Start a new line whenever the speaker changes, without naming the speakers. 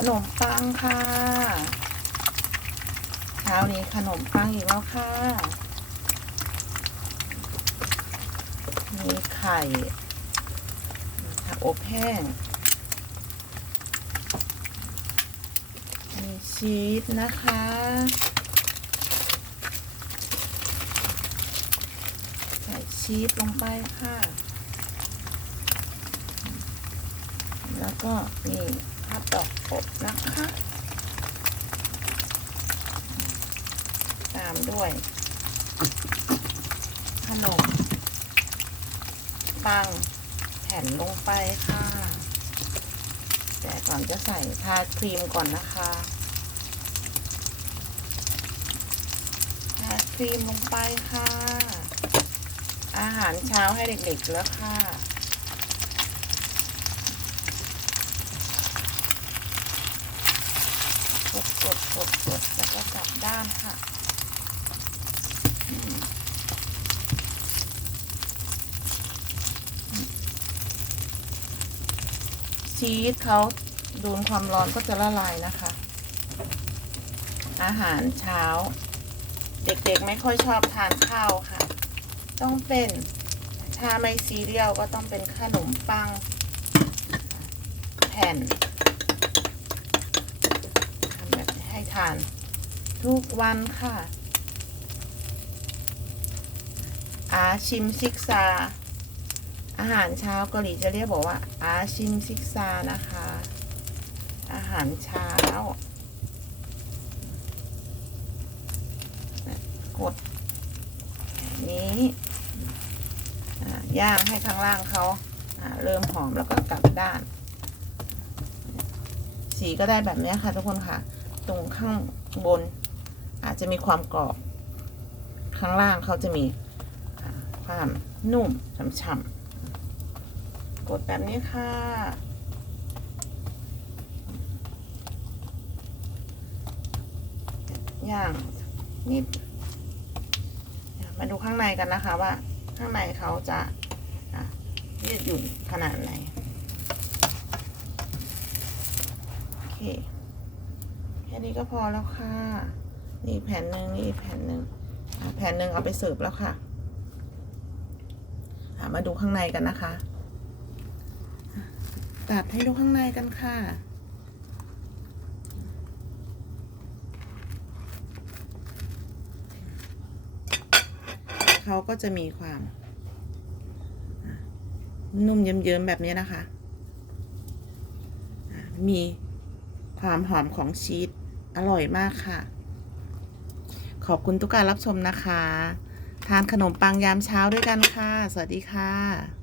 ขนมปังค่ะเช้านี้ขนมปังอีกแล้วค่ะ มีไข่ผักอบแห้ง มีชีสนะคะ ใส่ชีสลงไปค่ะ ก็มีพับดอกอบนะคะ ตามด้วย ขนมปังแผ่นลงไปค่ะ แต่ก่อนจะใส่ทาครีมก่อนนะคะทาครีมลงไปค่ะ อาหารเช้าให้เด็กๆแล้วค่ะ กดกดกดกดแล้วก็กลับด้านค่ะชีสเขาโดนความร้อนก็จะละลายนะคะ อาหารเช้า เด็กๆไม่ค่อยชอบทานข้าวค่ะ ต้องเป็นถ้าไม่ซีเรียลก็ต้องเป็นขนมปัง แผ่น ทำแบบนี้ให้ ทาน ทุกวันค่ะ อาชิมซิกซา อาหารเช้าเกาหลีจะเรียกบอกว่า อาชิมซิกซานะคะ อาหารเช้ากดนี้ย่างให้ข้างล่างเขาอ่าเริ่มหอมแล้วก็กลับด้าน สีก็ได้แบบนี้ค่ะทุกคนค่ะ ตรงข้างบน อาจจะมีความกรอบ ข้างล่างเขาจะมีความนุ่มฉ่ำๆกดแบบนี้ค่ะอย่างนิดมาดูข้างในกันนะคะว่าข้างในเขาจะอะยืดหยุ่นขนาดไหน โอเค แค่นี้ก็พอแล้วค่ะ นี่แผ่นหนึ่งนี่แผ่นหนึ่งแผ่นหนึ่งเอาไปเสิร์ฟแล้วค่ะ มาดูข้างในกันนะคะ ตัดให้ดูข้างในกันค่ะเขาก็จะมีความ นุ่มเยิ้มๆแบบนี้นะคะ มี ความหอมของชีสอร่อยมากค่ะ ขอบคุณทุกการรับชมนะคะ ทานขนมปังยามเช้าด้วยกันค่ะ สวัสดีค่ะ